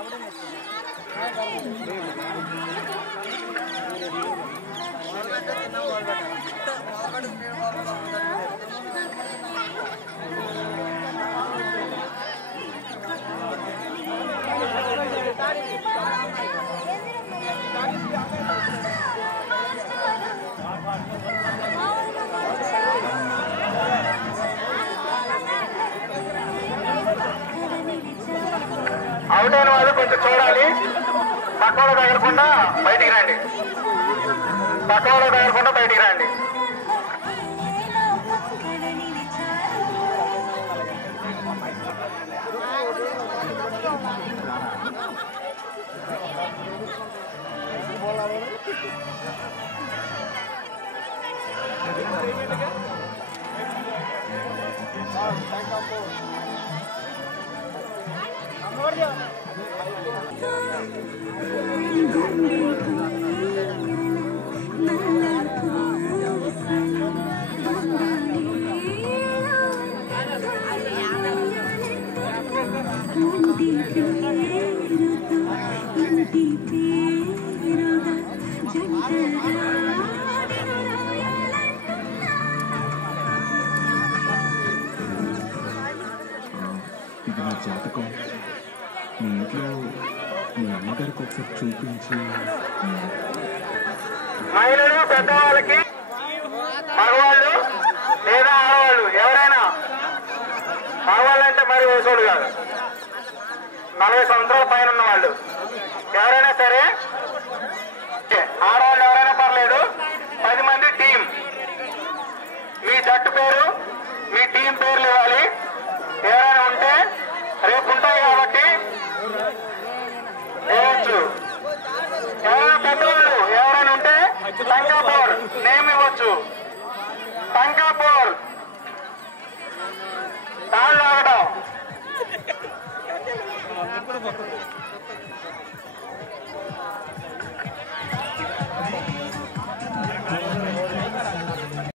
Out అయిన వాళ్ళు కొంచెం చూడాలి, పక్క వాళ్ళ తగలకుండా బయటికి రండి, పక్క వాళ్ళ తగలకుండా బయటికి రండి. ఇది నా జాతకం. మీ ఇంట్లో మీ అమ్మగారికి ఒకసారి చూపించి. మహిళలు, పెద్దవాళ్ళకి, మగవాళ్ళు లేదా ఆడవాళ్ళు ఎవరైనా, మగవాళ్ళు అంటే మరి వసూలు కాదు, 40 సంవత్సరాల పైన ఉన్న వాళ్ళు ఎవరైనా సరే, ఆడవాళ్ళు ఎవరైనా పర్లేదు, 10 మంది టీం, మీ జట్టు పేరు మీ టీం పేర్లు ఇవ్వాలి. ఎవరైనా ఉంటే రేపు ఉంటాయి కాబట్టి ఇవ్వచ్చు. ఎవరైనా పెద్దవాళ్ళు ఎవరైనా ఉంటే టంకాపూర్ నేమ్ ఇవ్వచ్చు. టంకాపూర్